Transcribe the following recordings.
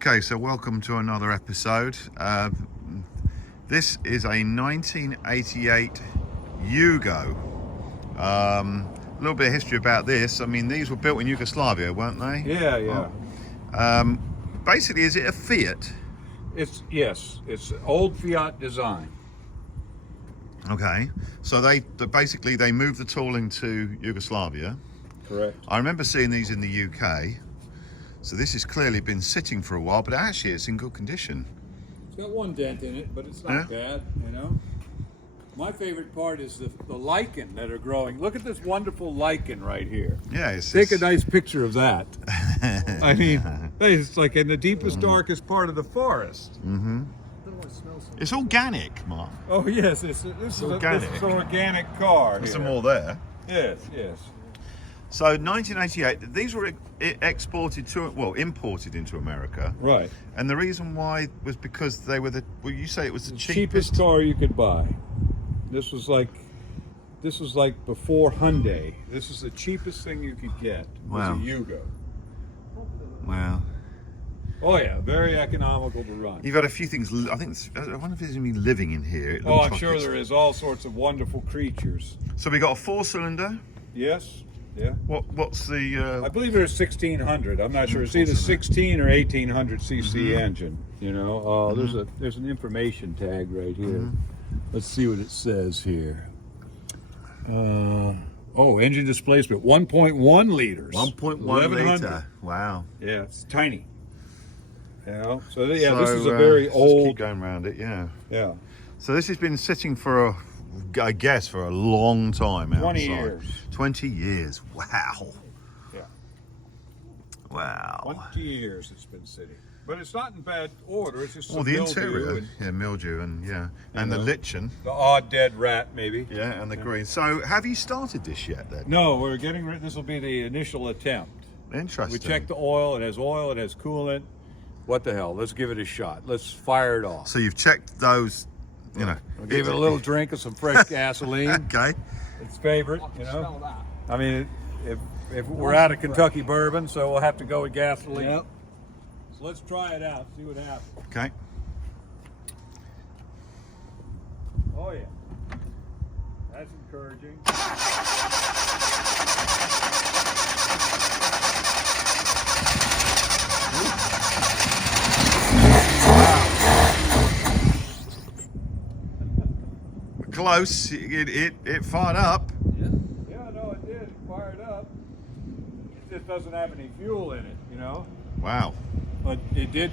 Okay, so welcome to another episode. This is a 1988 Yugo. A little bit of history about this. I mean, these were built in Yugoslavia, weren't they? Yeah. Basically, is it a Fiat? Yes, it's old Fiat design. Okay, so they moved the tooling to Yugoslavia. Correct. I remember seeing these in the UK. So this has clearly been sitting for a while, but actually it's in good condition. It's got one dent in it, but it's not bad, you know. My favorite part is the lichen that are growing. Look at this wonderful lichen right here. Yeah, Take a nice picture of that. I mean, it's like in the deepest, darkest part of the forest. Mm-hmm. It's organic, Mark. Oh yes, this is organic. This is an organic car. There's some more there. Yes. So 1988, these were imported into America. Right. And the reason why was because they were you say it was the cheapest car you could buy. This was like before Hyundai. This is the cheapest thing you could get. Wow. Was a Yugo. Wow. Oh yeah, very economical to run. You've got a few things. I wonder if there's any living in here. Oh, I'm sure there is all sorts of wonderful creatures. So we got a 4-cylinder. Yes. Yeah. What's the? I believe it's 1600. I'm not sure. It's either 16 or 1800 cc engine. You know. There's an information tag right here. Let's see what it says here. Engine displacement 1.1 liters. 1.1 liter. Wow. Yeah, it's tiny. You know. So this is a very old. Just keep going around it. Yeah. Yeah. So this has been sitting for for a long time outside. 20 years. 20 years. Wow. Yeah. Wow. 20 years it's been sitting. But it's not in bad order. It's just some the mildew interior. Mildew and the lichen. The odd dead rat, maybe. Yeah, and the green. So have you started this yet then? No, we're getting rid. This will be the initial attempt. Interesting. We checked the oil. It has coolant. What the hell? Let's give it a shot. Let's fire it off. So you've checked those, you know. We'll give it a little drink of some fresh gasoline. Okay. Its favorite, you know. I mean, if we're out of Kentucky bourbon, so we'll have to go with gasoline. Yep. So let's try it out, see what happens. Okay. Oh yeah. That's encouraging. Close. It fired up. Yeah, no, it did. It fired up. It just doesn't have any fuel in it, you know. Wow. But it did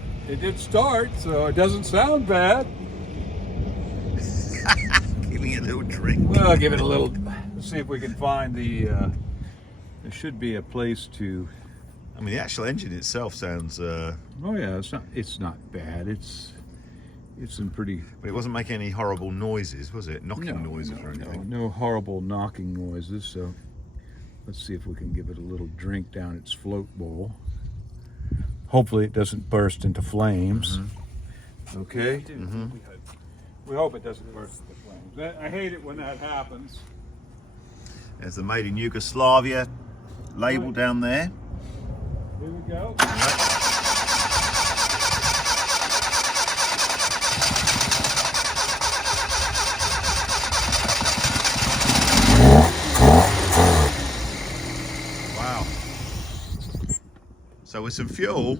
start, so it doesn't sound bad. Give me a little drink. Well, I'll give it a little. Let's see if we can find the. There should be a place to. I mean, the actual engine itself sounds. Oh yeah, it's not bad. It's in pretty. But it wasn't making any horrible noises, was it? Knocking noises or anything? No horrible knocking noises. So let's see if we can give it a little drink down its float bowl. Hopefully it doesn't burst into flames. Okay. We hope it doesn't burst into flames. I hate it when that happens. There's the Made in Yugoslavia label down there. Here we go. Wow. So with some fuel.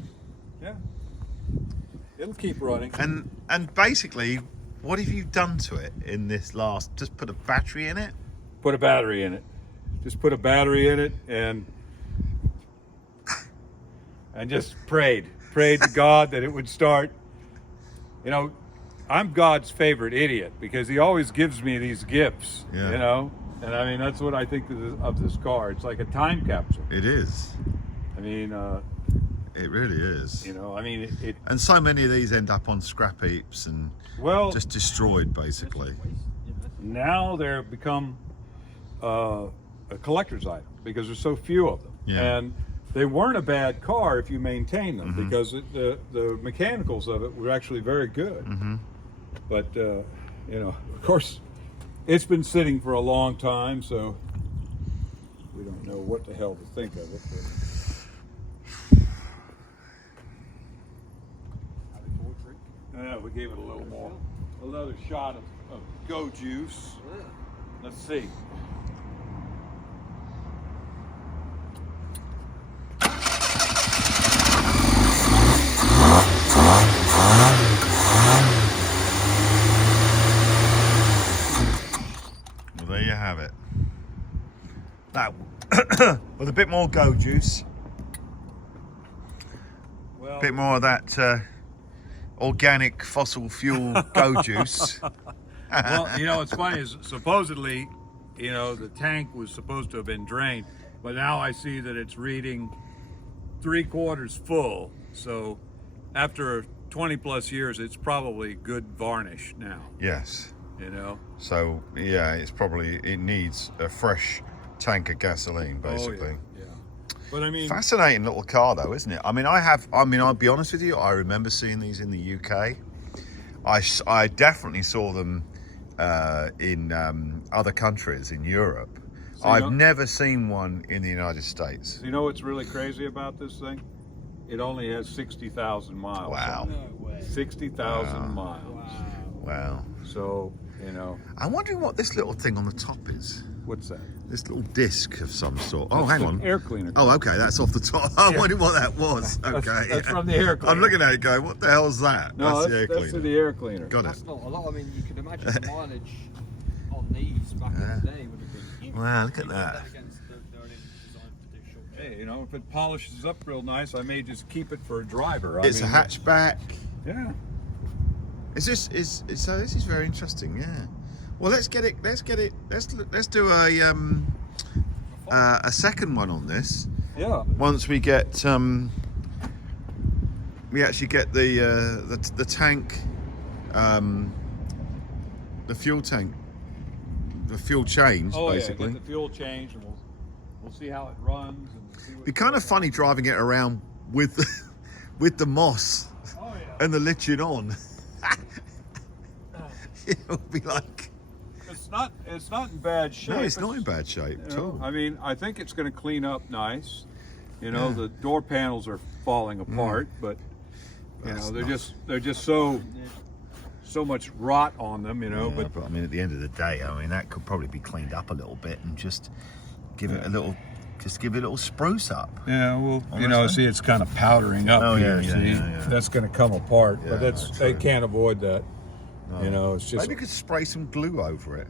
Yeah. It'll keep running. And basically, what have you done to it in this last? Just put a battery in it? Put a battery in it. Just put a battery in it and just prayed to God that it would start. You know, I'm God's favorite idiot because he always gives me these gifts, you know? And I mean, that's what I think of this car. It's like a time capsule. It is. I mean, it really is. You know, I mean, it and so many of these end up on scrap heaps and just destroyed, basically. Now they're become a collector's item because there's so few of them. Yeah. And they weren't a bad car if you maintain them because the mechanicals of it were actually very good. But you know, of course, it's been sitting for a long time, so we don't know what the hell to think of it. But Yeah, we gave it a little more. Another shot of Go juice. Let's see. Well, there you have it. That with a bit more Go juice, Well, a bit more of that organic fossil fuel Go juice. well, you know, what's funny is supposedly, you know, the tank was supposed to have been drained, but now I see that it's reading 3/4 full. So after 20 plus years, it's probably good varnish now, Yes. you know? So yeah, it needs a fresh tank of gasoline, basically. Oh, yeah. But I mean, Fascinating little car, though, isn't it? I mean, I'll be honest with you. I remember seeing these in the UK. I definitely saw them in other countries in Europe. I've never seen one in the United States. you know what's really crazy about this thing? It only has 60,000 miles. Wow. No way. 60,000 miles. Wow. So, you know, I'm wondering what this little thing on the top is. what's that? This little disc of some sort. Oh, That's hang the on. air cleaner. Oh, okay, that's off the top. I Yeah. wondered what that was. Okay. That's from the air cleaner. I'm looking at it going, what the hell's that? No, that's the air that's cleaner. the air cleaner. Got it. That's not a lot. I mean, you can imagine the mileage on these back in the day would have been huge. Wow, look at that. Against they're only designed to do short Hey, you know, if it polishes up real nice, I may just keep it for a driver. It's a hatchback. Yeah. So this is very interesting, yeah. Well, let's do a second one on this. Yeah. Once we get we actually get the tank, the fuel tank, the fuel changed, Oh basically. yeah, get the fuel changed, and we'll see how it runs. And see Be kind of funny driving it around with with the moss Oh yeah. and the lichen on. It'll be like, It's not in bad shape. no, it's not in bad shape You at know, all. I mean, I think it's going to clean up nice. You know, Yeah. the door panels are falling apart, but you That's know, nice. they're just so much rot on them. You know, Yeah, but but I mean, at the end of the day, I mean, that could probably be cleaned up a little bit and just give it a little spruce up. yeah, well, you know, Honestly. see, it's kind of powdering up Oh, here. yeah, See, yeah. that's going to come apart, Yeah, but that's true. they can't avoid that. You know, it's just. Maybe you could spray some glue over it.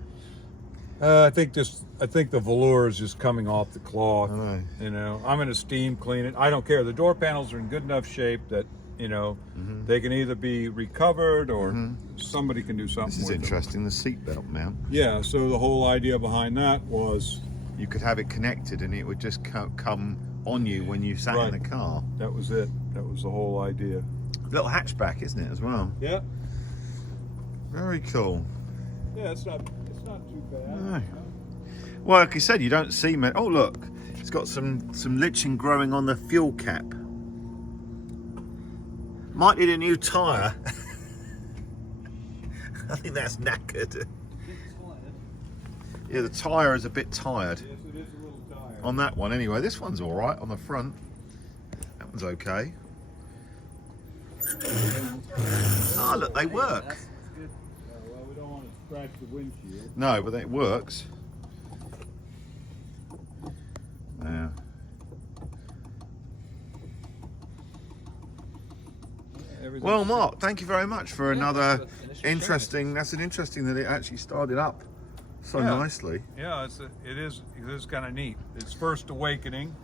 I think the velour is just coming off the cloth. I know. You know, I'm going to steam clean it. I don't care. The door panels are in good enough shape that, you know, they can either be recovered or somebody can do something This is with interesting, the seatbelt mount. them. Yeah, so the whole idea behind that was, You could have it connected and it would just come on you when you sat in Right. the car. that was it. That was the whole idea. Little hatchback, isn't it, as well? Yeah. Very cool. Yeah, it's not too bad. No. Well, like I said, you don't see many. Oh, look, it's got some lichen growing on the fuel cap. Might need a new tyre. I think that's knackered. Yeah, the tyre is a bit tired Yes, it is a little tired. on that one. Anyway, this one's all right on the front. That one's okay. Oh, look, they work. That's good. Well, we don't want to scratch the windshield. No, but it works. Yeah. Well, Mark, thank you very much for another that's the initial interesting. That's an interesting that it actually started up so Yeah. nicely. Yeah, it is kind of neat. It's first awakening.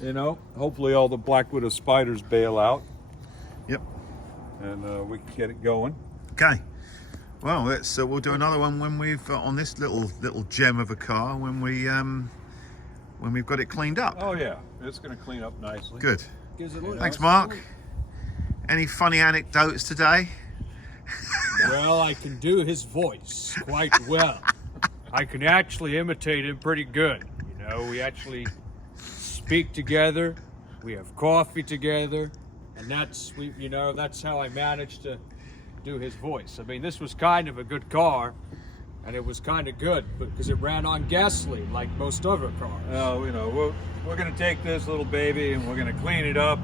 You know, hopefully all the black widow spiders bail out Yep. and we can get it going. Okay. Well, we'll do another one when we've on this little gem of a car when we've got it cleaned up. Oh yeah, it's going to clean up nicely. Good. Gives it a look. Thanks, Mark. Any funny anecdotes today? Well, I can do his voice quite well. I can actually imitate him pretty good. You know, we actually speak together, we have coffee together, and that's how I managed to do his voice. I mean, this was kind of a good car, and it was kind of good because it ran on gasoline like most other cars. You know, we're going to take this little baby and we're going to clean it up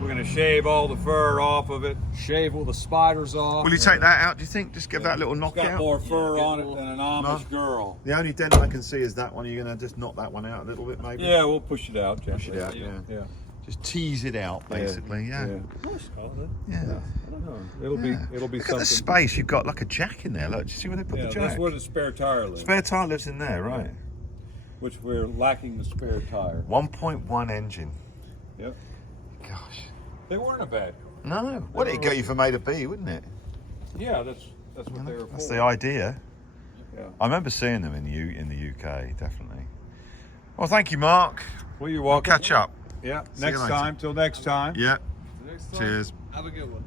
We're gonna shave all the fur off of it. Shave all the spiders off. Will you take that out, do you think? Just give that a little It's got knockout? more fur Yeah, on it good than an Amish girl. The only dent I can see is that one. Are you going to just knock that one out a little bit, maybe? Yeah, we'll push it out Push gently. it out, yeah. Yeah. Just tease it out, basically, yeah. Yeah. Yeah. I don't know. It'll be Yeah. it'll be Look something. at the space. You've got like a jack in there. Look, do you see where they put Yeah, the jack? that's where the spare tire lives. Spare tire lives in there, right? Which we're lacking the spare tire. 1.1 engine. Yep. Gosh. They weren't a bad car. No. What did it get you from A to B, wouldn't it? Yeah, that's what they were That's for. the idea. Yeah. I remember seeing them in the UK, definitely. Well, thank you, Mark. Well, you're We'll welcome. catch up. Yeah. See you Next later. time. Till next time. Yeah. Next time, Cheers. Have a good one.